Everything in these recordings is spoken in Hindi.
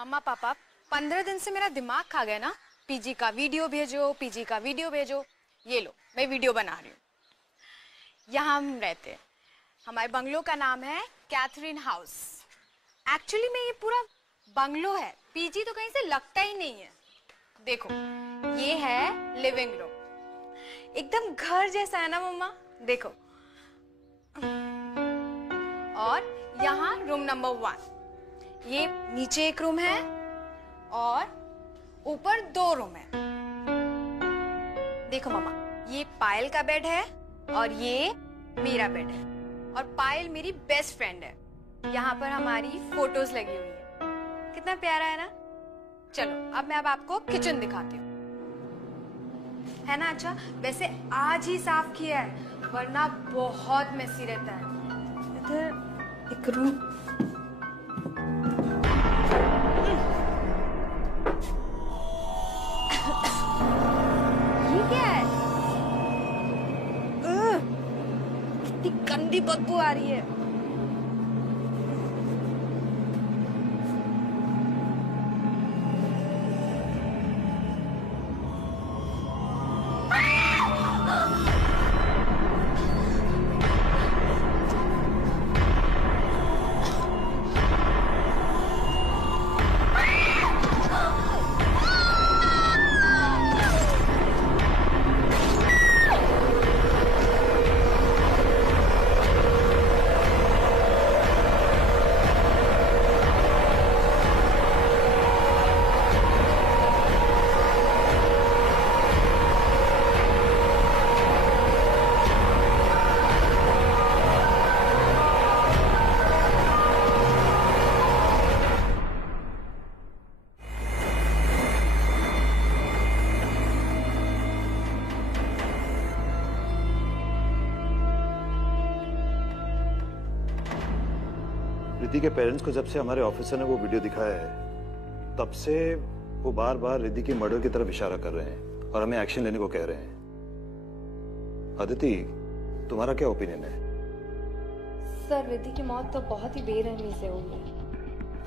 मम्मा पापा 15 दिन से मेरा दिमाग खा गया ना, पीजी का वीडियो भेजो, पीजी का वीडियो भेजो। ये लो, मैं वीडियो बना रही हूँ। यहाँ हम रहते हैं। हमारे बंगलो का नाम है कैथरीन हाउस। एक्चुअली में ये पूरा बंगलो है, पीजी तो कहीं से लगता ही नहीं है। देखो, ये है लिविंग रूम, एकदम घर जैसा है ना मम्मा। देखो, और यहाँ रूम नंबर 1। ये नीचे एक रूम है और ऊपर 2 रूम है। देखो मम्मा, ये पायल का बेड है और ये मेरा बेड है। और पायल मेरी बेस्ट फ्रेंड है। यहाँ पर हमारी फोटोज लगी हुई है। कितना प्यारा है ना। चलो अब मैं आपको किचन दिखाती हूँ, है ना। अच्छा, वैसे आज ही साफ किया है, वरना बहुत मेसी रहता है। इधर एक रूम, ये क्या है? कितनी गंदी बदबू आ रही है। रिद्धि के पेरेंट्स को जब से हमारे ऑफिसर ने वो वीडियो दिखाया है, तब से वो बार बार रिद्धि की मर्डर की तरफ इशारा कर रहे हैं और हमें एक्शन लेने को कह रहे हैं। अदिति, तुम्हारा क्या ओपिनियन है? सर, रिद्धि की मौत तो बहुत ही बेरहमी से हुई है।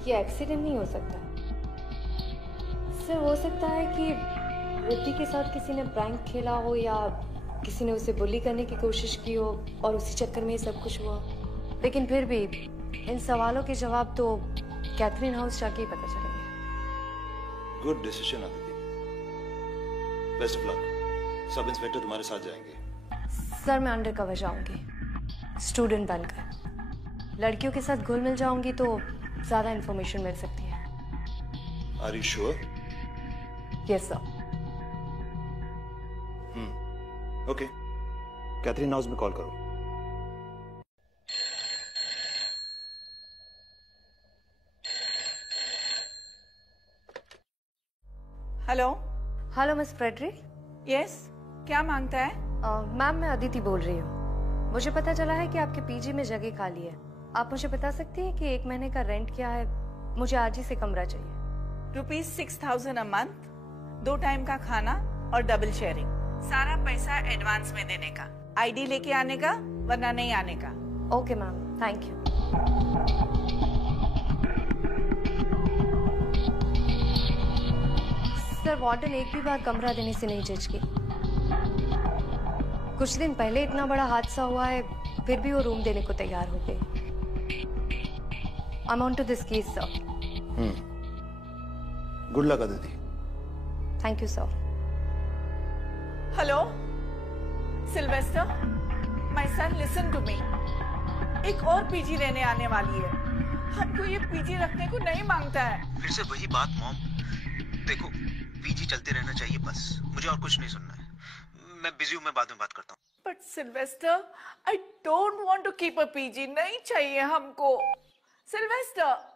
ये एक्सीडेंट नहीं हो सकता। सर, हो सकता है कि रिद्धि के साथ किसी ने प्रैंक खेला हो या किसी ने उसे बुली करने की कोशिश की हो और उसी चक्कर में ये सब कुछ हुआ। लेकिन फिर भी इन सवालों के जवाब तो कैथरीन हाउस जाके ही पता चलेंगे। Good decision Aditi, best of luck. Sub inspector तुम्हारे साथ जाएंगे। सर, मैं अंडर कवर जाऊंगी, स्टूडेंट बनकर। लड़कियों के साथ घुल मिल जाऊंगी तो ज्यादा इंफॉर्मेशन मिल सकती है। Are you sure? Yes sir. Okay, Catherine house में कॉल करो। Hello. Hello miss Frederick. Yes, क्या मांगता है? मैम, मैं अदिति बोल रही हूँ। मुझे पता चला है कि आपके पीजी में जगह खाली है। आप मुझे बता सकती हैं कि 1 महीने का रेंट क्या है? मुझे आज ही से कमरा चाहिए। ₹6,000 अ मंथ, 2 टाइम का खाना और डबल शेयरिंग। सारा पैसा एडवांस में देने का, आईडी लेके आने का, वरना नहीं आने का। Okay ma'am, thank you. Sir, warden एक भी बार कमरा देने से नहीं झिझकी। कुछ दिन पहले इतना बड़ा हादसा हुआ है, फिर भी वो रूम देने को तैयार हो गए। I am on to this case sir. Good luck Aditi. Thank you sir. Hello Sylvester, my son, listen to me. एक और पीजी लेने आने वाली है। हमको ये पीजी रखने को नहीं मांगता है। फिर से वही बात मॉम। देखो, पीजी चलते रहना चाहिए बस, मुझे और कुछ नहीं सुनना है। मैं बिजी हूँ, मैं बाद में बात करता हूँ। But Sylvester, I don't want to keep a PG. नहीं चाहिए हमको सिल्वेस्टर।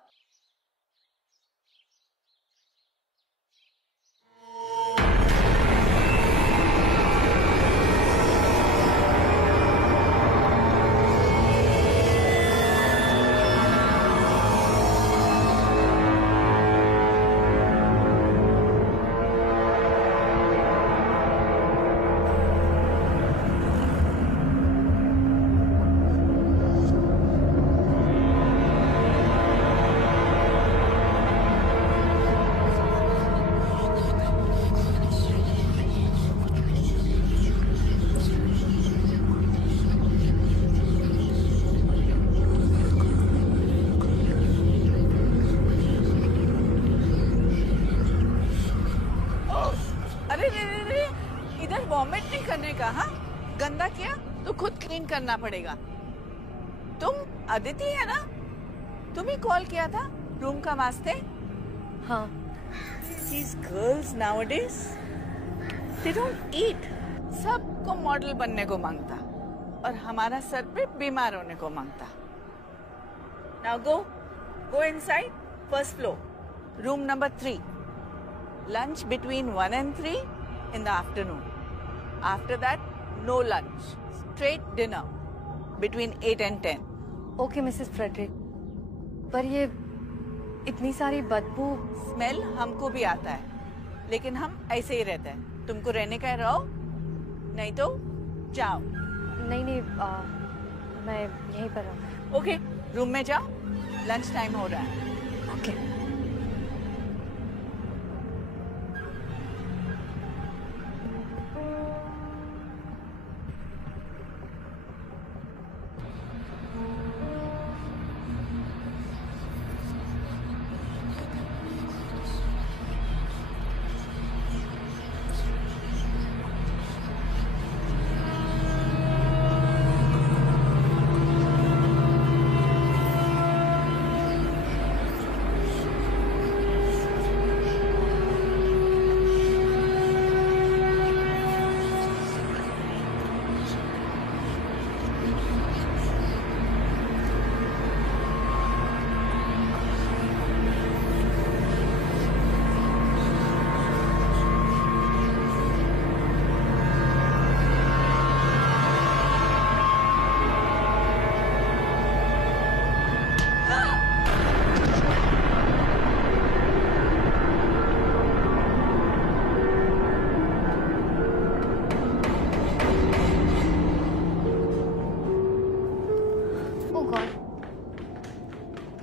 वॉमिट नहीं करने का। हाँ, गंदा किया तो खुद क्लीन करना पड़ेगा। तुम अदिति है ना? तुम ही कॉल किया था रूम का वास्ते? हाँ। These girls nowadays, they don't eat. सबको मॉडल बनने को मांगता और हमारा सर पे बीमार होने को मांगता। Now go inside, first floor, room number 3. Lunch between 1 and 3 in the afternoon. After that, no lunch, straight dinner between 8 and 10. Okay Mrs Frederick, पर ये इतनी सारी बदबू। स्मेल हमको भी आता है, लेकिन हम ऐसे ही रहते हैं। तुमको रहने का है रहो, नहीं तो जाओ। नहीं, मैं यहीं पर हूँ। ओके, रूम में जाओ, लंच टाइम हो रहा है। ओके।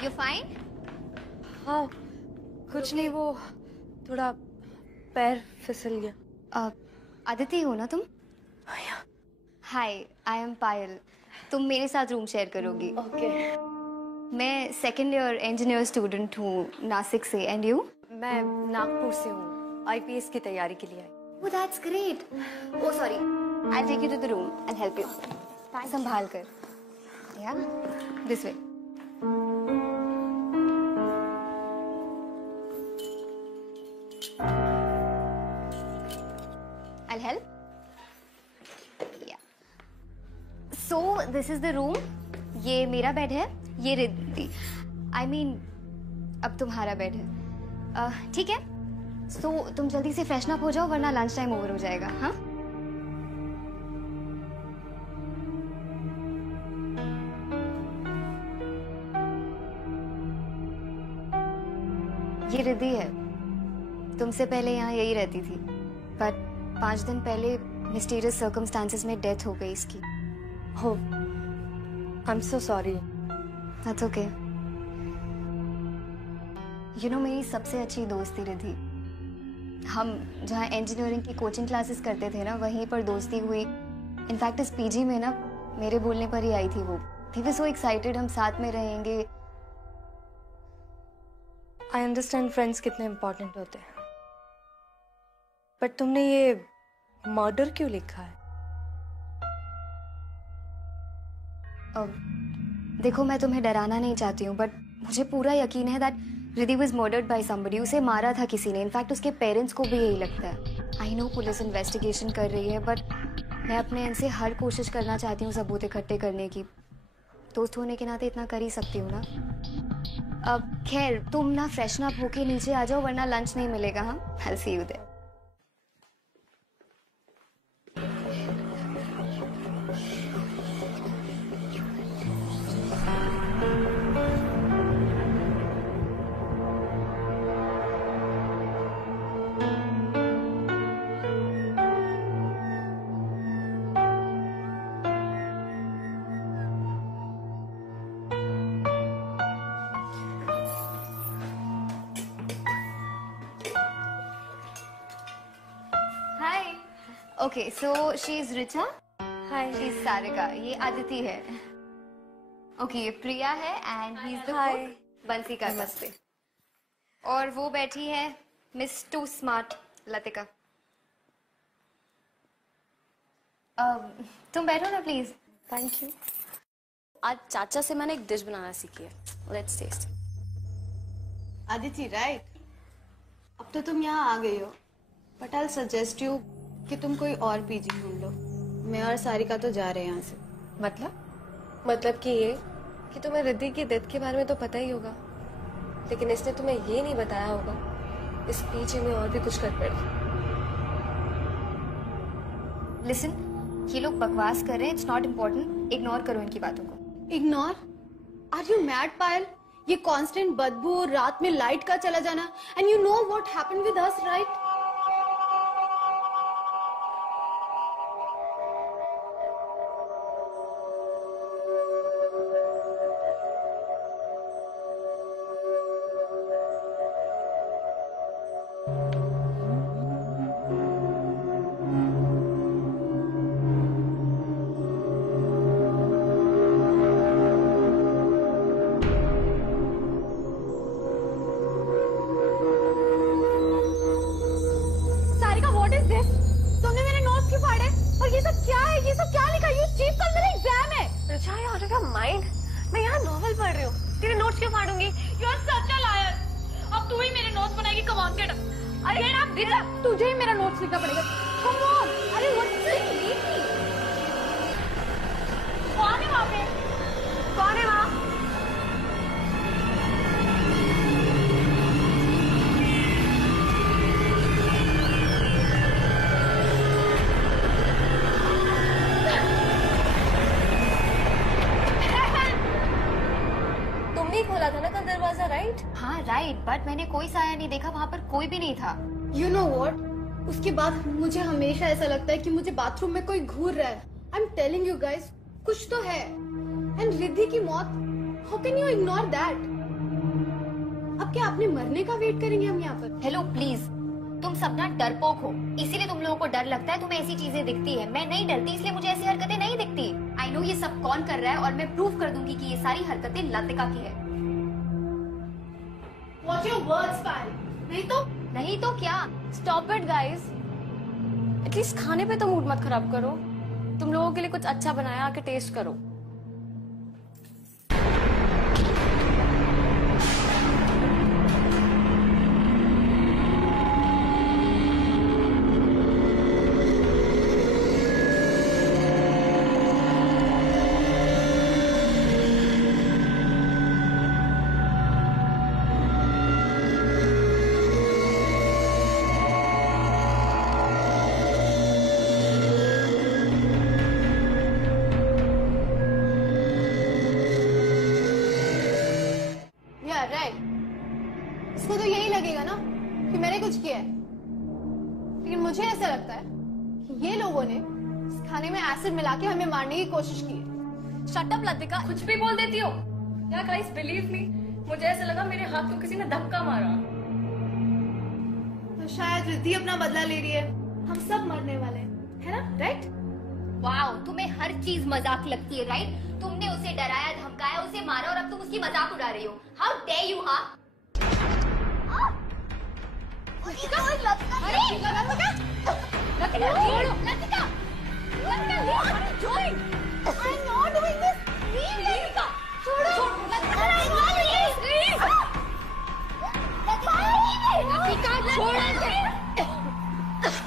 You fine? हाँ, कुछ नहीं, वो थोड़ा पैर फिसल गया। अदिति हो ना तुम? हाय, आई एम पायल। तुम मेरे साथ रूम शेयर करोगी। ओके। मैं सेकेंड ईयर इंजीनियर स्टूडेंट हूँ नासिक से। And you? मैं नागपुर से हूँ, आईपीएस की तैयारी के लिए आई। Oh, that's great. Oh, sorry. I'll take you to the room and help you. संभाल कर। Yeah, this way. I'll help. Yeah. So this is the room. ये मेरा बेड है, ये रिद्धि। I mean, अब तुम्हारा बेड है। ठीक है? So तुम जल्दी से फ्रेशन अप हो जाओ, वरना लंच टाइम ओवर हो जाएगा। हाँ? ये रिद्धि है, तुमसे पहले यहाँ यही रहती थी, पर 5 दिन पहले मिस्टीरियस सर्कमस्टांसेस में डेथ हो गई इसकी। हो, I am so sorry. That's okay. You know, मेरी सबसे अच्छी दोस्त थी रिद्धि। हम जहाँ इंजीनियरिंग की कोचिंग क्लासेस करते थे ना, वहीं पर दोस्ती हुई। इनफैक्ट इस पीजी में ना मेरे बोलने पर ही आई थी वो। वी वर सो एक्साइटेड, हम साथ में रहेंगे। आई अंडरस्टैंड फ्रेंड्स कितने इम्पोर्टेंट होते हैं, बट तुमने ये मर्डर क्यों लिखा है? देखो, मैं तुम्हें डराना नहीं चाहती हूँ, बट मुझे पूरा यकीन है that Riddhi was murdered by somebody. उसे मारा था किसी ने। इनफैक्ट उसके पेरेंट्स को भी यही लगता है। आई नो पुलिस इन्वेस्टिगेशन कर रही है, बट मैं अपने इनसे हर कोशिश करना चाहती हूँ सबूत इकट्ठे करने की। दोस्त होने के नाते इतना कर ही सकती हूँ ना। अब खैर, तुम ना फ्रेशन अप होके नीचे आ जाओ, वरना लंच नहीं मिलेगा। हाँ, I see you there. Okay, so she is Richa. Hi. She is Sarika. ये आदिति है। ओके, ये प्रिया है and he is the cook, Bansi का। नमस्ते। और वो बैठी है मिस टू स्मार्ट, लतिका। तुम बैठो ना प्लीज। Thank you. आज चाचा से मैंने एक डिश बनाना सीखी है, लेट्स टेस्ट। आदिति राइट, अब तो तुम यहाँ आ गई हो, बट आई सजेस्ट यू कि तुम कोई और पीजी ढूंढ लो। मैं और सारिका तो जा रहे हैं यहाँ से। मतलब कि ये कि तुम्हें रिद्धि की डेथ के बारे में तो पता ही होगा, लेकिन इसने तुम्हें ये नहीं बताया होगा इस पीछे में और भी कुछ गड़बड़ है। लिसन, ये लोग बकवास कर रहे हैं, इट्स नॉट इम्पोर्टेंट, इग्नोर करो इनकी बातों को। इग्नोर? आर यू मैड पायल? ये कांस्टेंट बदबू, रात में लाइट का चला जाना, and you know what happened with us right? तुमने मेरे नोट्स क्यों फाड़े? और ये सब क्या है? ये सब क्या लिखा? यू चीफ, कल मेरा एग्जाम है। Richa, you out of your mind? मैं यहाँ नॉवेल पढ़ रही हूँ, तेरे नोट्स क्यों फाड़ूंगी? You are such a liar. अब तू ही मेरे नोट्स बनाएगी। Come on get up. अरे गेट अप, रिचा, तुझे ही मेरा नोट्स लिखना पड़ेगा। Come on. अरे व्हाट्स दिस? कौन है वहाँ पे? कौन है वहाँ? खोला था ना कल दरवाजा, राइट? हाँ राइट, बट मैंने कोई साया नहीं देखा, वहाँ पर कोई भी नहीं था। You know what? उसके बाद मुझे हमेशा ऐसा लगता है कि मुझे बाथरूम में कोई घूर रहा है। I'm telling you guys, कुछ तो है। And रिद्धि की मौत, how can you ignore that? अब क्या आपने मरने का वेट करेंगे हम यहाँ पर? हेलो प्लीज, तुम सब ना डरपोक हो, इसीलिए तुम लोगों को डर लगता है, तुम्हें ऐसी चीजें दिखती है। मैं नहीं डरती, इसलिए मुझे ऐसी हरकतें नहीं दिखती। आई नो ये सब कौन कर रहा है, और मैं प्रूव कर दूंगी कि ये सारी हरकतें लतिका की है। Watch your words, पायल। नहीं तो क्या? स्टॉप इट गाइस, एटलीस्ट खाने पे तो मूड मत खराब करो। तुम लोगों के लिए कुछ अच्छा बनाया, आके टेस्ट करो। इसको तो यही लगेगा ना कि मैंने कुछ किया है, लेकिन मुझे ऐसा लगता है कि ये लोगों ने इस खाने में एसिड मिला के हमें मारने की कोशिश की है। शट अप लतिका, कुछ भी बोल देती हो। यार गाइस बिलीव मी, मुझे ऐसा लगा मेरे हाथ को किसी ने धक्का मारा। तो शायद रिद्धि अपना बदला ले रही है। हम सब मरने वाले हैं, है ना? राइट? वाओ, तुम्हें हर चीज मजाक लगती है, राइट? तुमने उसे डराया, धमकाया, उसे मारा, और अब तुम उसकी मजाक उड़ा रही हो। How dare you! हाँ,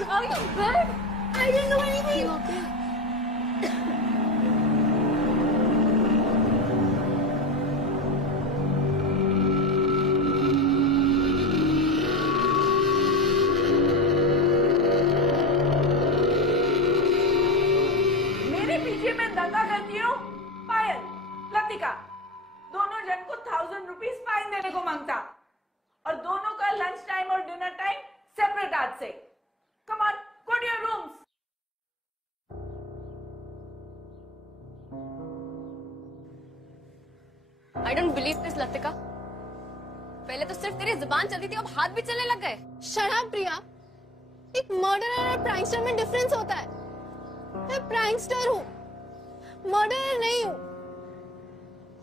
I didn't know anything. Okay. मेरे पीछे में दंगा करती हो पायल, लतिका, दोनों जन को 1000 रुपीज फाइन देने को मांगता, और दोनों का लंच टाइम और डिनर टाइम सेपरेट आज से। Come on, go to your rooms. I don't believe this Latika. पहले तो सिर्फ तेरी जुबान चलती थी, अब हाथ भी चलने लग गए। शट अप प्रिया, एक मर्डरर और प्रैंकस्टर में डिफरेंस होता है। मैं प्रैंकस्टर हूँ, मर्डरर नहीं हूँ।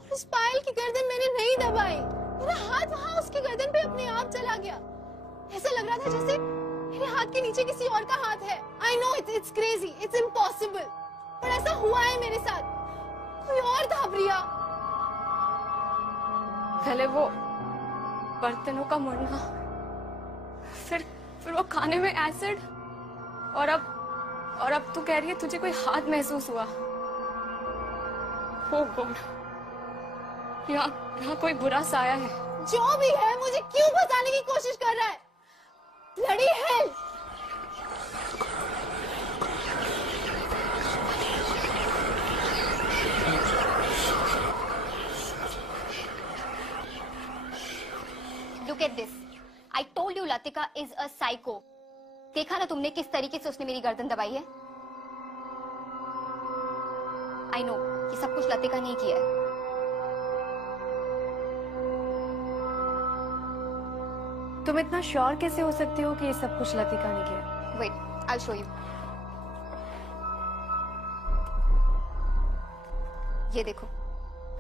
और उस पायल की गर्दन मैंने नहीं दबाई, मेरा हाथ वहां उसकी गर्दन पे अपने आप चला गया। ऐसा लग रहा था जैसे मेरे हाथ के नीचे किसी और का हाथ है। I know it's crazy, it's impossible, पर ऐसा हुआ है मेरे साथ। कोई और था प्रिया। पहले वो बर्तनों का मुड़ना, फिर वो खाने में एसिड, और अब तू कह रही है तुझे कोई हाथ महसूस हुआ। ओ गॉड, यहाँ कोई बुरा साया है। जो भी है, मुझे क्यों बचाने की कोशिश कर रहा है? Bloody hell! Look at this. I told you Latika is a psycho. देखा ना तुमने किस तरीके से उसने मेरी गर्दन दबाई है? I know, ये सब कुछ लतिका ने किया है। तुम इतना श्योर कैसे हो सकते हो कि ये सब कुछ लतिका ने किया? Wait, I'll show you. ये देखो,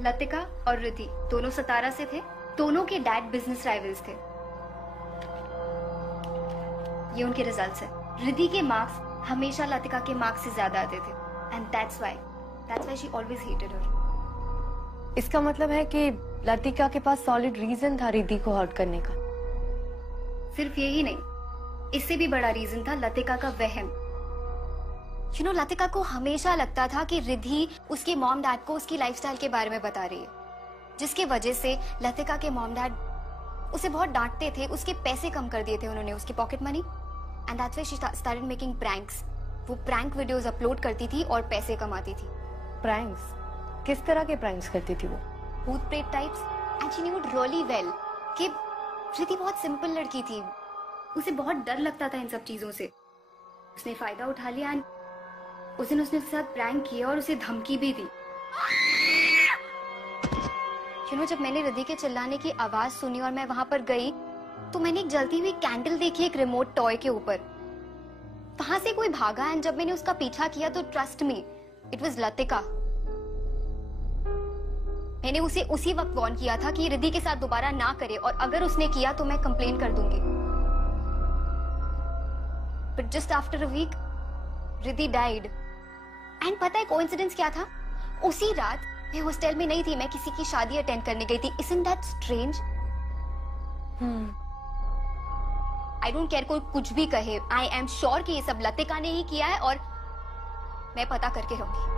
लतिका और रिद्धि दोनों सतारा से थे। दोनों के डैड बिजनेस राइवल्स थे। ये उनके रिजल्ट्स है। रिद्धि के मार्क्स हमेशा लतिका के मार्क्स से ज्यादा आते थे, and that's why she always hated her. इसका मतलब है कि लतिका के पास सॉलिड रीजन था रिद्धि को हर्ट करने का। सिर्फ यही नहीं, इससे भी बड़ा रीजन था लतिका का वहम। यू नो, लतिका को हमेशा लगता था कि रिद्धि उसके मॉम डैड को उसकी लाइफस्टाइल के बारे में बता रही है, जिसकी वजह से लतिका के मॉम डैड उसे बहुत डांटते थे। उसके पैसे कम कर दिए थे उन्होंने, उसकी pocket money, and that's why she started making pranks. वो प्रैंक वीडियोस अपलोड करती थी और पैसे कमाती थी। प्रैंक्स? किस तरह के प्रैंक्स करती थी वो? भूत प्रेत types, and she knew it really well कि रिद्धि बहुत सिंपल लड़की थी। उसे बहुत डर लगता था इन सब चीजों से। उसने फायदा उठा लिया, एंड उस दिन उसने उसके साथ प्रैंक किया और उसे धमकी भी दी। You know, जब मैंने रिद्धि के चिल्लाने की आवाज सुनी और मैं वहां पर गई, तो मैंने एक जलती हुई कैंडल देखी एक रिमोट टॉय के ऊपर। वहां से कोई भागा, एंड जब मैंने उसका पीछा किया तो trust me, it was Latika. मैंने उसे उसी वक्त वार्न किया था कि रिद्धि के साथ दोबारा ना करे, और अगर उसने किया तो मैं कंप्लेन कर दूंगी। But just after a week Riddhi died, and पता है कोइंसिडेंस क्या था? उसी रात मैं हॉस्टल में नहीं थी, मैं किसी की शादी अटेंड करने गई थी। Isn't that strange? I don't care कोई कुछ भी कहे, I am sure कि ये सब लतिका ने ही किया है, और मैं पता करके रहूंगी।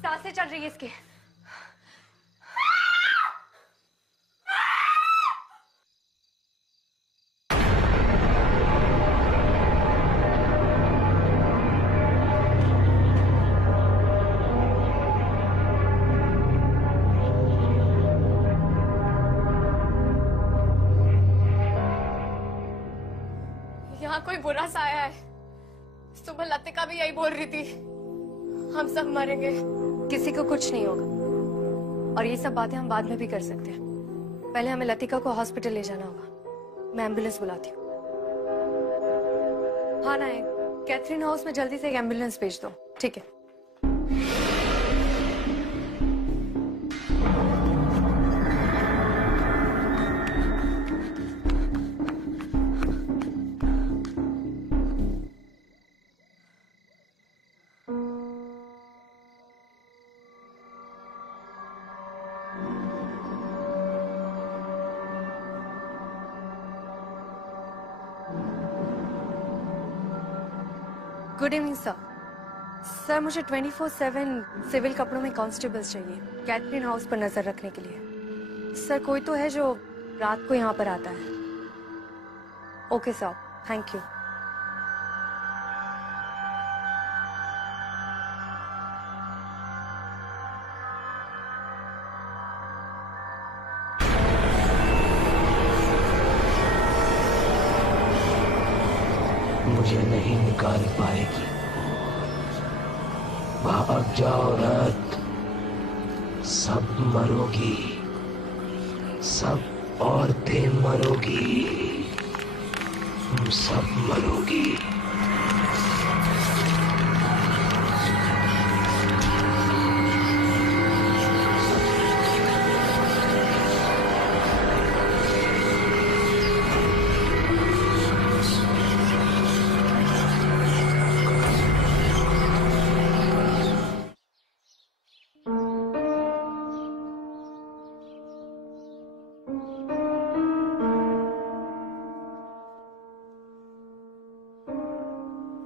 सांसें चल रही है इसकी। यहाँ कोई बुरा साया है। सुबह लतिका भी यही बोल रही थी, हम सब मरेंगे। किसी को कुछ नहीं होगा, और ये सब बातें हम बाद में भी कर सकते हैं। पहले हमें लतिका को हॉस्पिटल ले जाना होगा। मैं एम्बुलेंस बुलाती हूँ। हाँ नायक, कैथरीन हाउस में जल्दी से एक एम्बुलेंस भेज दो। ठीक है। Good evening sir. सर मुझे 24/7 सिविल कपड़ों में कांस्टेबल्स चाहिए कैथरीन हाउस पर नजर रखने के लिए। सर कोई तो है जो रात को यहाँ पर आता है। Okay sir, thank you. मुझे नहीं निकाल पाएगी। भाग जाओ रात, सब मरोगी, सब औरतें मरोगी, तुम सब मरोगी।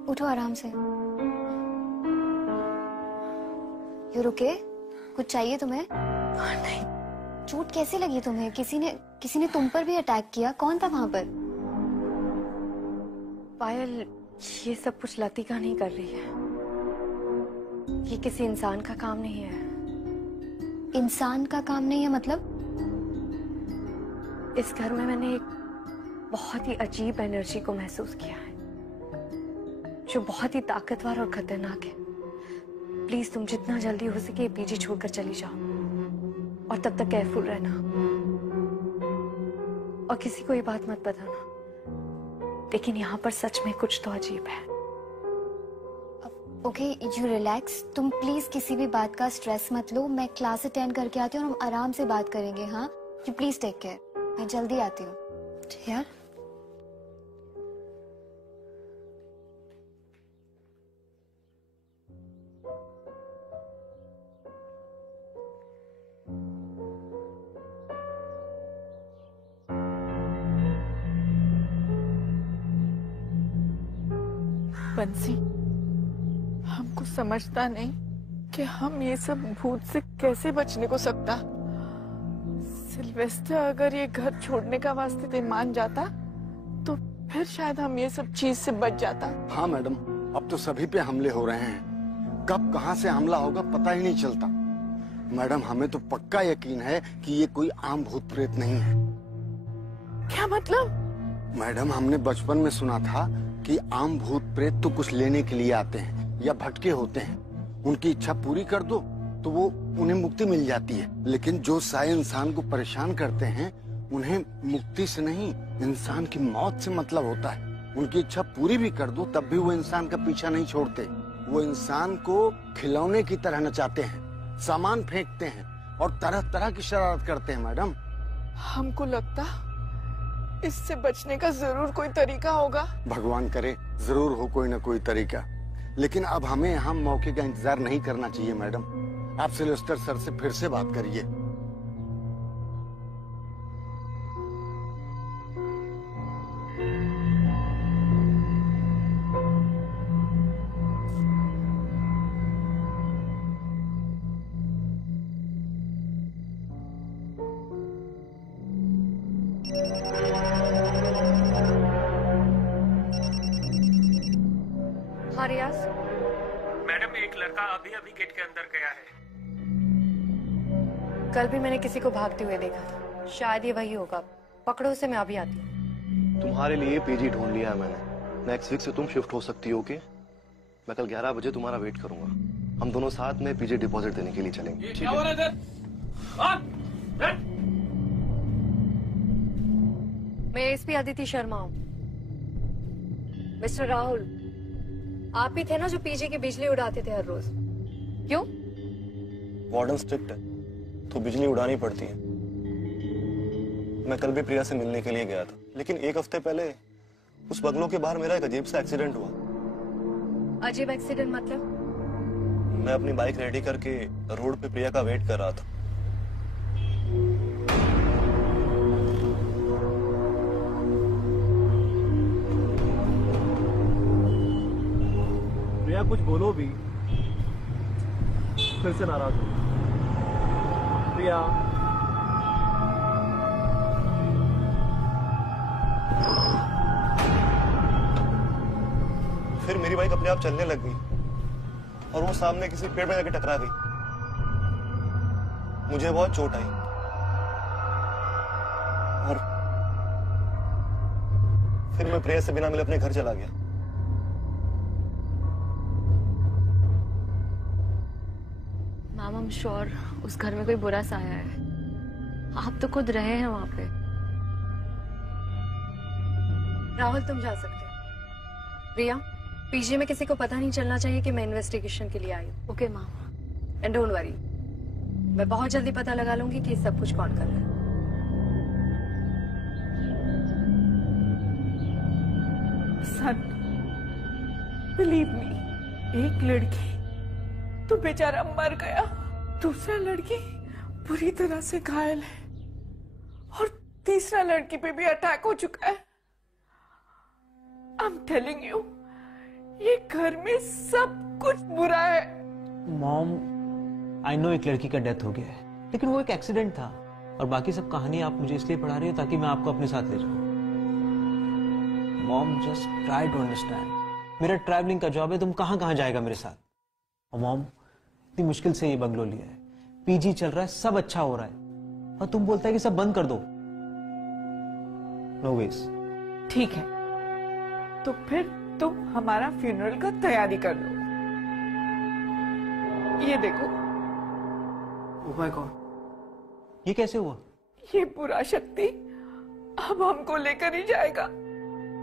उठो आराम से। You okay? कुछ चाहिए तुम्हें? नहीं। चोट कैसे लगी तुम्हें? किसी ने तुम पर भी अटैक किया? कौन था वहां पर? पायल, ये सब कुछ लतिका नहीं कर रही है। ये किसी इंसान का काम नहीं है। इंसान का काम नहीं है मतलब? इस घर में मैंने एक बहुत ही अजीब एनर्जी को महसूस किया है जो बहुत ही ताकतवर और खतरनाक है। प्लीज तुम जितना जल्दी हो सके पीजी छोड़कर चली जाओ और तब तक केयरफुल रहना और किसी को ये बात मत बताना। लेकिन यहाँ पर सच में कुछ तो अजीब है। Okay, you relax. तुम प्लीज किसी भी बात का स्ट्रेस मत लो। मैं क्लास अटेंड करके आती हूँ और हम आराम से बात करेंगे। हाँ, यू प्लीज टेक केयर। मैं जल्दी आती हूँ। ठीक है? बंसी, हमको समझता नहीं कि हम ये सब भूत से कैसे बचने को सकता। सिल्वेस्टर अगर ये घर छोड़ने का वास्ते मान जाता तो फिर शायद हम ये सब चीज से बच जाता। हाँ मैडम, अब तो सभी पे हमले हो रहे हैं। कब कहाँ से हमला होगा पता ही नहीं चलता। मैडम, हमें तो पक्का यकीन है कि ये कोई आम भूत प्रेत नहीं है। क्या मतलब? मैडम, हमने बचपन में सुना था कि आम भूत प्रेत तो कुछ लेने के लिए आते हैं या भटके होते हैं। उनकी इच्छा पूरी कर दो तो वो उन्हें मुक्ति मिल जाती है। लेकिन जो सारे इंसान को परेशान करते हैं उन्हें मुक्ति से नहीं, इंसान की मौत से मतलब होता है। उनकी इच्छा पूरी भी कर दो तब भी वो इंसान का पीछा नहीं छोड़ते। वो इंसान को खिलौने की तरह नचाते हैं, सामान फेंकते हैं और तरह तरह की शरारत करते हैं। मैडम, हमको लगता इससे बचने का जरूर कोई तरीका होगा। भगवान करे जरूर हो कोई ना कोई तरीका। लेकिन अब हमें यहाँ मौके का इंतजार नहीं करना चाहिए। मैडम, आप सिल्वेस्टर सर से फिर से बात करिए। हाँ रियाज। मैडम, एक लड़का अभी अभी गेट के अंदर गया है। कल भी मैंने किसी को भागते हुए देखा था। शायद ये वही होगा। पकड़ो उसे, मैं अभी आती हूँ। तुम्हारे लिए पीजी ढूंढ लिया है मैंने। नेक्स्ट वीक से तुम शिफ्ट हो सकती हो। ओके? मैं कल 11 बजे तुम्हारा वेट करूंगा। हम दोनों साथ में पीजी डिपॉजिट देने के लिए चलेंगे। ठीक है? मैं एसपी अदिति शर्मा हूँ। मिस्टर राहुल, आप ही थे ना जो पीजी की बिजली उड़ाते थे हर रोज? क्यों? वार्डन स्ट्रिक्ट है तो बिजली उड़ानी पड़ती है। मैं कल भी प्रिया से मिलने के लिए गया था, लेकिन एक हफ्ते पहले उस बंगलों के बाहर मेरा एक अजीब सा एक्सीडेंट हुआ। अजीब एक्सीडेंट मतलब? मैं अपनी बाइक रेडी करके रोड पे प्रिया का वेट कर रहा था। प्रिया कुछ बोलो भी, फिर से नाराज हो। प्रिया, फिर मेरी बाइक अपने आप चलने लग गई और वो सामने किसी पेड़ में जाके टकरा गई। मुझे बहुत चोट आई और फिर मैं प्रिया से बिना मिले अपने घर चला गया। मैम, I'm sure उस घर में कोई बुरा साया है। आप तो खुद रहे हैं वहां पे। राहुल, तुम जा सकते हो। प्रिया, पीजी में किसी को पता नहीं चलना चाहिए कि मैं इन्वेस्टिगेशन के लिए आई हूँ। Okay ma'am. And don't worry, मैं बहुत जल्दी पता लगा लूंगी कि सब कुछ कौन कर रहा है। सन, बिलीव मी, एक लड़की तो बेचारा मर गया, दूसरा लड़की बुरी तरह से घायल है और तीसरा लड़की पे भी अटैक हो चुका है। आई एम टेलिंग यू, ये घर में सब कुछ बुरा है। मॉम, आई नो एक लड़की का डेथ हो गया है, लेकिन वो एक एक्सीडेंट था और बाकी सब कहानी आप मुझे इसलिए पढ़ा रही हो ताकि मैं आपको अपने साथ ले जाऊं। Mom, just try to understand. मेरा ट्रैवलिंग का जॉब है, तुम कहां कहां जाएगा मेरे साथ? और मॉम, इतनी मुश्किल से ये बंगलो लिया है, पीजी चल रहा है, सब अच्छा हो रहा है, और तुम बोलता है कि सब बंद कर दो। No veg. ठीक है, तो फिर तुम हमारा फ्यूनरल का तैयारी कर लो। ये देखो। ओह माय गॉड, ये कैसे हुआ? ये बुरा शक्ति अब हमको लेकर ही जाएगा।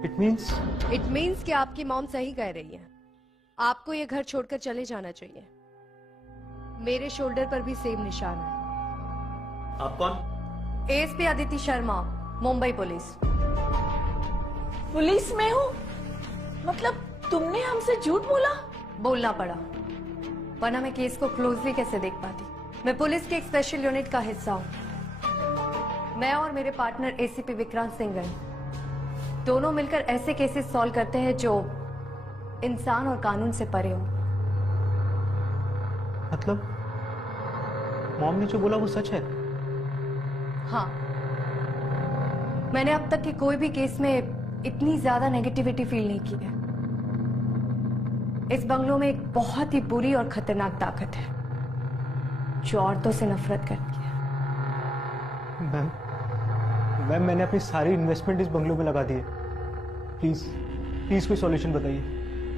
इट मीन्स कि आपकी मॉम सही कह रही है। आपको ये घर छोड़कर चले जाना चाहिए। मेरे शोल्डर पर भी सेम निशान है। आप कौन? ASP Aditi Sharma, Mumbai police. Police में हूँ? मतलब तुमने हमसे झूठ बोला? बोलना पड़ा, वरना मैं केस को क्लोजली कैसे देख पाती। मैं पुलिस के एक स्पेशल यूनिट का हिस्सा हूँ। मैं और मेरे पार्टनर एसीपी विक्रांत सिंह दोनों मिलकर ऐसे केसेस सॉल्व करते हैं जो इंसान और कानून से परे हो। मतलब मॉम ने जो बोला वो सच है? हाँ, मैंने अब तक के कोई भी केस में इतनी ज्यादा नेगेटिविटी फील नहीं की है। इस बंगलों में एक बहुत ही बुरी और खतरनाक ताकत है जो औरतों से नफरत करती है। मैम, मैंने अपनी सारी इन्वेस्टमेंट इस बंगलों में लगा दी है। प्लीज कोई सॉल्यूशन बताइए।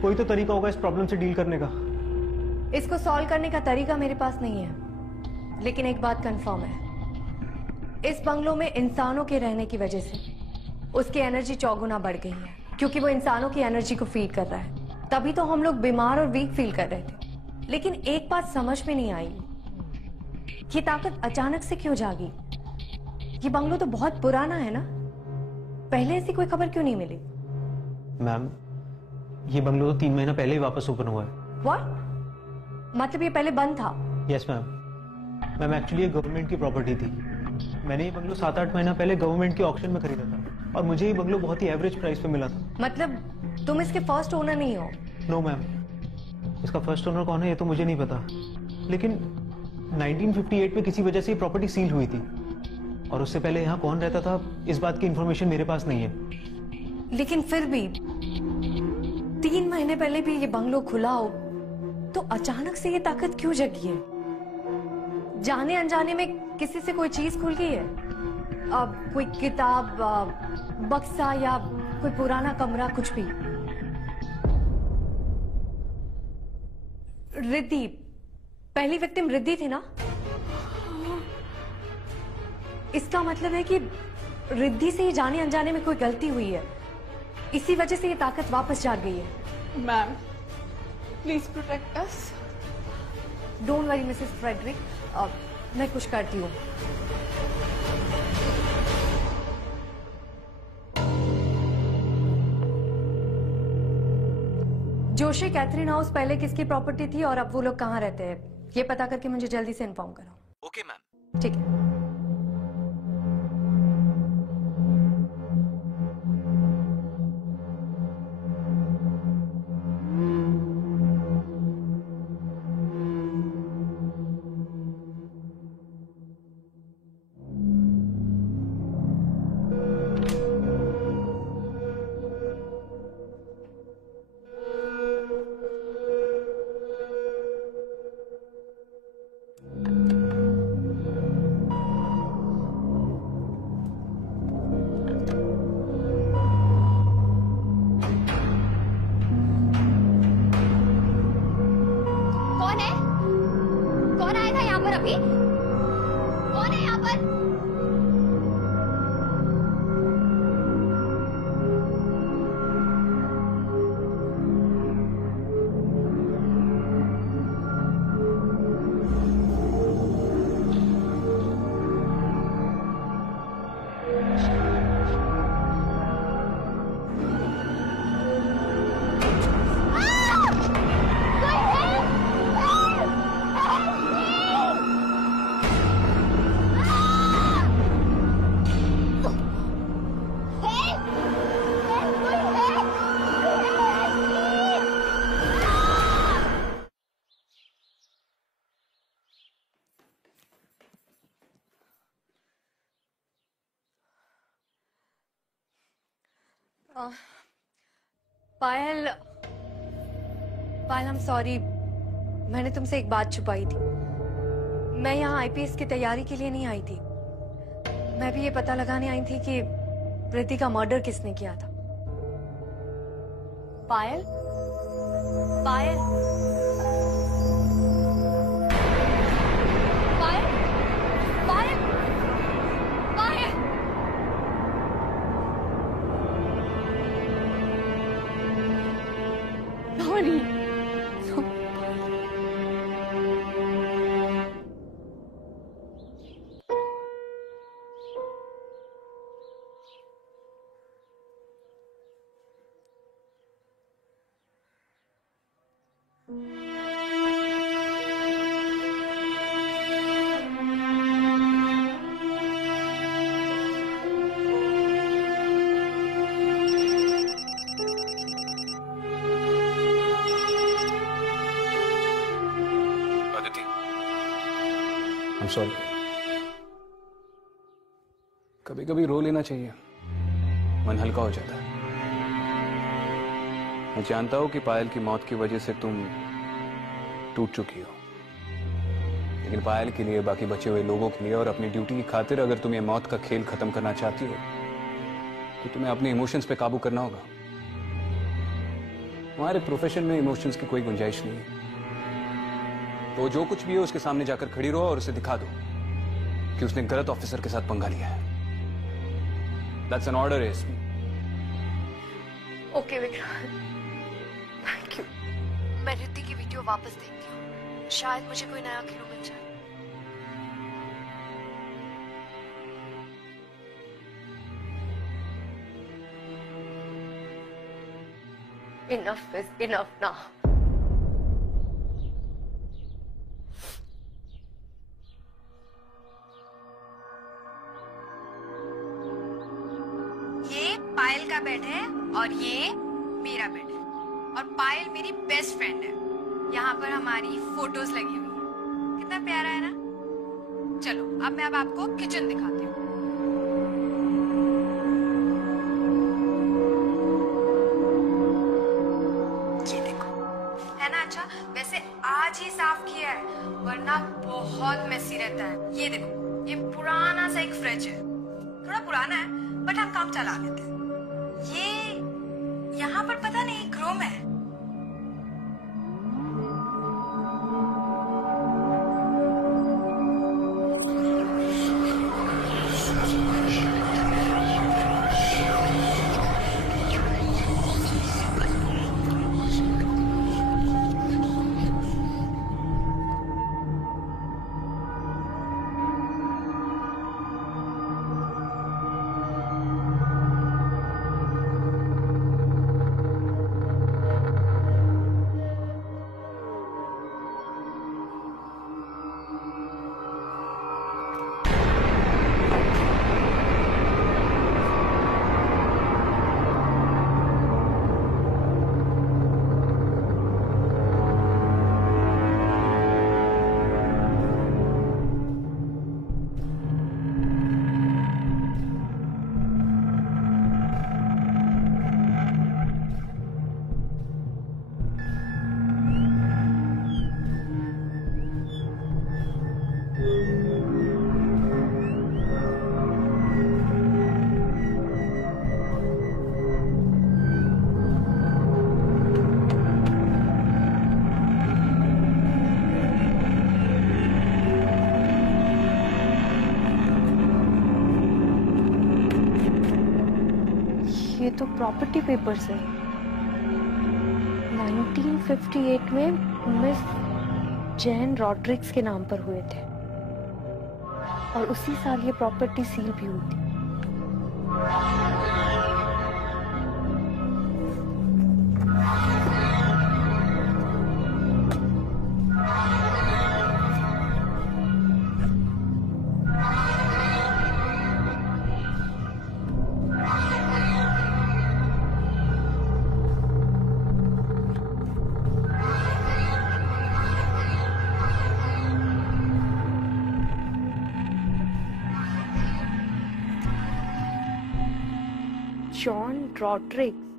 कोई तो तरीका होगा इस प्रॉब्लम से डील करने का। इसको सॉल्व करने का तरीका मेरे पास नहीं है, लेकिन एक बात कंफर्म है, इस बंगलों में इंसानों के रहने की वजह से उसकी एनर्जी चौगुना बढ़ गई है, क्योंकि वो इंसानों की एनर्जी को फीड कर रहा है। तभी तो हम लोग बीमार और वीक फील कर रहे थे। लेकिन एक बात समझ में नहीं आई, ये ताकत अचानक से क्यों जागी? ये बंगलो तो बहुत पुराना है ना, पहले ऐसी कोई खबर क्यों नहीं मिली? मैम, ये बंगलो तो 3 महीना पहले ही वापस ओपन हुआ है। What? मतलब ये पहले बंद था? यस मैम, एक्चुअली ये गवर्नमेंट की प्रॉपर्टी थी। मैंने ये बंगलो 7-8 महीना पहले गवर्नमेंट के ऑक्शन में खरीदा था और मुझे ये बंगलो बहुत ही एवरेज प्राइस पे मिला था। मतलब तुम इसके फर्स्ट ओनर नहीं हो? नो मैम, इसका फर्स्ट ओनर कौन है ये तो मुझे नहीं पता, लेकिन 1958 में किसी वजह से ये प्रॉपर्टी सील हुई थी और उससे पहले यहाँ कौन रहता था इस बात की इंफॉर्मेशन मेरे पास नहीं है। लेकिन फिर भी 3 महीने पहले भी ये बंगलो खुला हो तो अचानक से ये ताकत क्यों जगी है? जाने अनजाने में किसी से कोई चीज खुल गई है? अब कोई किताब, बक्सा या कोई पुराना कमरा, कुछ भी। रिद्धि, पहली विक्टिम रिद्धि थी ना? इसका मतलब है कि रिद्धि से ये जाने अनजाने में कोई गलती हुई है, इसी वजह से ये ताकत वापस जाग गई है। Ma'am please protect us. Don't worry Mrs Frederick, मैं कुछ करती हूँ। जोशी कैथरीन हाउस पहले किसकी प्रॉपर्टी थी और अब वो लोग कहाँ रहते हैं, ये पता करके मुझे जल्दी से इन्फॉर्म करो। Okay ma'am. ठीक है। पायल, पायल I'm सॉरी, मैंने तुमसे एक बात छुपाई थी। मैं यहाँ आईपीएस की तैयारी के लिए नहीं आई थी, मैं भी ये पता लगाने आई थी कि प्रीति का मर्डर किसने किया था। पायल, पायल, पायल, पायल, पायल। Nani? सॉरी, कभी कभी रो लेना चाहिए, मन हल्का हो जाता है। मैं जानता हूं कि पायल की मौत की वजह से तुम टूट चुकी हो, लेकिन पायल के लिए, बाकी बचे हुए लोगों के लिए और अपनी ड्यूटी की खातिर अगर तुम ये मौत का खेल खत्म करना चाहती हो तो तुम्हें अपने इमोशंस पे काबू करना होगा। हमारे प्रोफेशन में इमोशंस की कोई गुंजाइश नहीं है। तो जो कुछ भी है उसके सामने जाकर खड़ी रहो और उसे दिखा दो कि उसने गलत ऑफिसर के साथ पंगा लिया है। That's an order, SP. Okay Vikrant, thank you. मैं रिद्धि की वीडियो वापस देखती हूँ, शायद मुझे कोई नया क्लू मिल जाए। Enough is enough now. ये पायल का बेड है और ये मेरा बेड है और पायल मेरी बेस्ट फ्रेंड है। यहाँ पर हमारी फोटोज लगी हुई है, कितना प्यारा है ना। चलो अब मैं आपको किचन दिखाती हूँ। ये देखो, है ना अच्छा। वैसे आज ही साफ किया है, वरना बहुत मेसी रहता है। ये देखो, ये पुराना सा एक फ्रिज है, थोड़ा पुराना है बट हम काम चला लेते हैं। ये यहाँ पर पता नहीं एक रूम है। ये तो प्रॉपर्टी पेपर्स है। 1958 में मिस जैन रॉड्रिक्स के नाम पर हुए थे और उसी साल ये प्रॉपर्टी सील भी हुई थी। जॉन रॉड्रिक्स।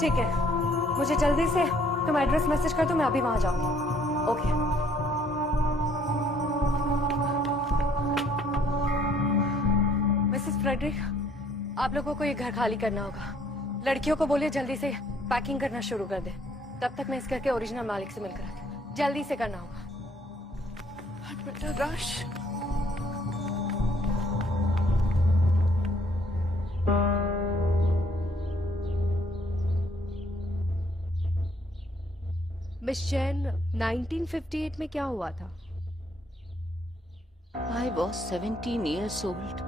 ठीक है, मुझे जल्दी से तुम एड्रेस मैसेज कर दो, मैं अभी वहां जाऊंगी। ओके। मिसेस फ्रेडरिक, आप लोगों को ये घर खाली करना होगा। लड़कियों को बोलिए जल्दी से पैकिंग करना शुरू कर दे। तब तक मैं इस घर के ओरिजिनल मालिक से मिलकर आती हूँ। जल्दी से करना होगा। बेटा रश। मिस जैन, 1958 में क्या हुआ था? I was 17 years old.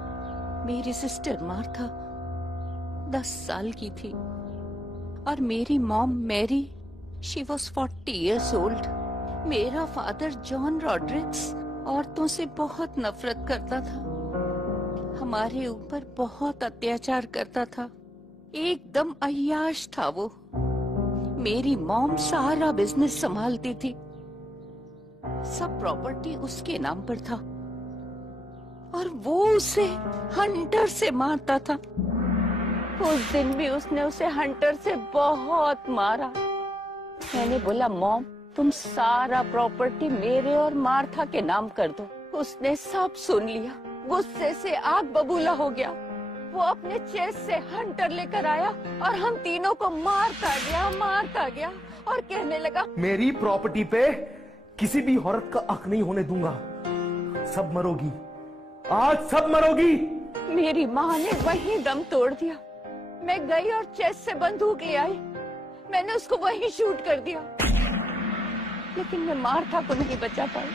मेरी सिस्टर मार्था 10 साल की थी और मेरी mom Mary she was 40 years old. मेरा फादर जॉन रॉड्रिक्स औरतों से बहुत नफरत करता था, हमारे ऊपर बहुत अत्याचार करता था, एकदम अय्याश था वो। मेरी मॉम सारा बिजनेस संभालती थी, सब प्रॉपर्टी उसके नाम पर था और वो उसे हंटर से मारता था। उस दिन भी उसने उसे हंटर से बहुत मारा। मैंने बोला मॉम तुम सारा प्रॉपर्टी मेरे और मार्था के नाम कर दो। उसने सब सुन लिया, गुस्से से आग बबूला हो गया। वो अपने चेस्ट से हंटर लेकर आया और हम तीनों को मारता गया और कहने लगा मेरी प्रॉपर्टी पे किसी भी औरत का हक नहीं होने दूंगा। सब मरोगी, आज सब मरोगी। मेरी माँ ने वहीं दम तोड़ दिया। मैं गई और चेस्ट से बंदूक ले आई, मैंने उसको वहीं शूट कर दिया, लेकिन मैं मार्था को नहीं बचा पाई।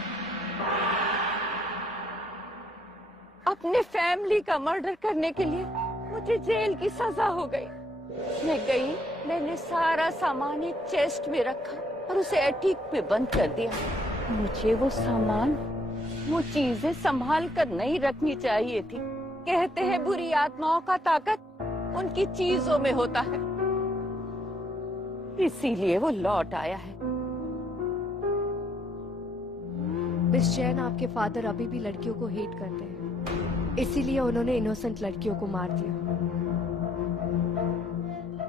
अपने फैमिली का मर्डर करने के लिए मुझे जेल की सजा हो गई। मैं गई, मैंने सारा सामान एक चेस्ट में रखा और उसे एटीक पे बंद कर दिया। मुझे वो सामान, वो चीजें संभाल कर नहीं रखनी चाहिए थी। कहते हैं बुरी आत्माओं का ताकत उनकी चीजों में होता है, इसीलिए वो लौट आया है। मिस जैन, आपके फादर अभी भी लड़कियों को हेट करते हैं, इसीलिए उन्होंने इनोसेंट लड़कियों को मार दिया।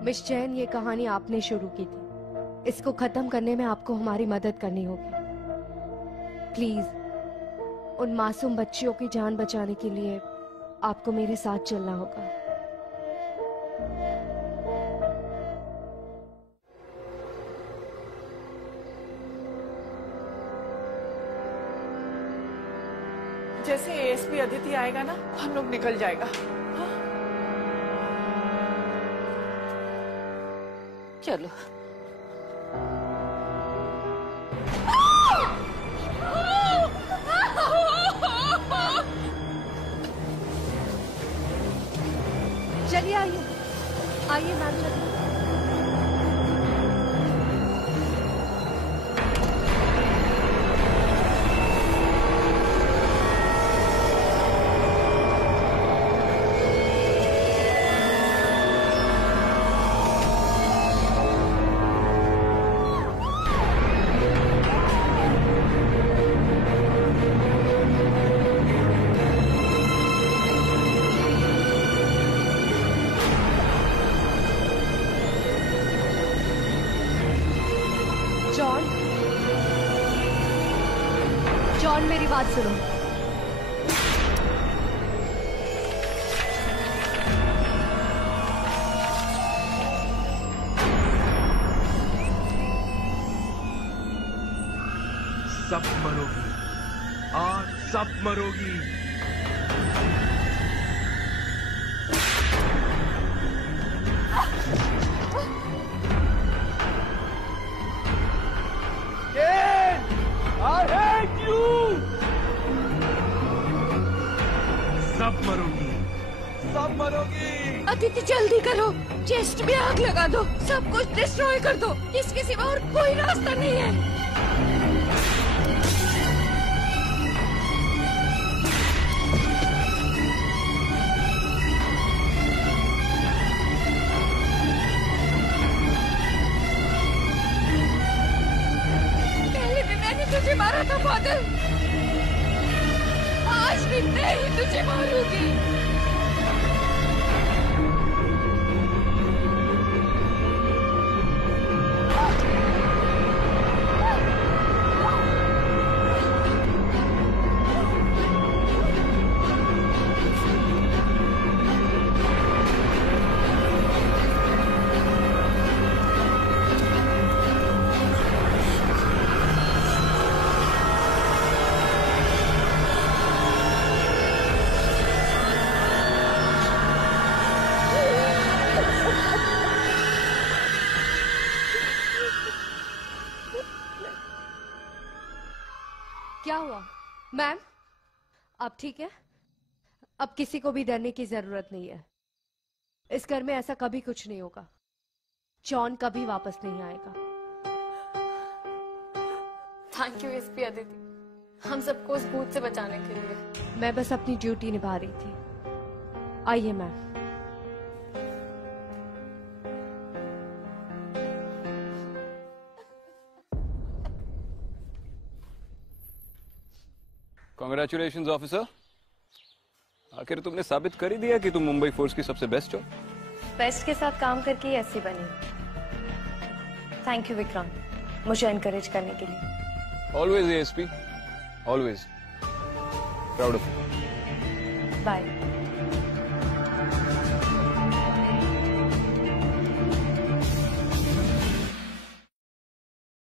मिस जैन, ये कहानी आपने शुरू की थी, इसको खत्म करने में आपको हमारी मदद करनी होगी। प्लीज उन मासूम बच्चियों की जान बचाने के लिए आपको मेरे साथ चलना होगा। जैसे एएसपी अदिति आएगा ना, हम लोग निकल जाएगा। हाँ? चलो। चलिए आइए मैम, चलिए। जॉन मेरी बात सुनो। सब मरोगी, आज सब मरोगी। I hate you! सब मरोगी, सब मरोगी। अदिति जल्दी करो, चेस्ट में आग लगा दो, सब कुछ डिस्ट्रॉय कर दो, इसके सिवा और कोई रास्ता नहीं है। तुझे मारा था बादल, आज भी मैं ही तुझे मारूंगी। क्या हुआ मैम? अब ठीक है? अब किसी को भी डरने की जरूरत नहीं है। इस घर में ऐसा कभी कुछ नहीं होगा। जॉन कभी वापस नहीं आएगा। थैंक यू एसपी अदिति, हम सबको उस भूत से बचाने के लिए। मैं बस अपनी ड्यूटी निभा रही थी। आइए मैम। कांग्रेचुलेशंस ऑफिसर, आखिर तुमने साबित कर ही दिया कि तुम मुंबई फोर्स की सबसे बेस्ट हो। बेस्ट के साथ काम करके ही ऐसी बनी। थैंक यू विक्रांत, मुझे एनकरेज करने के लिए। Always ASP, always proud of you. Bye.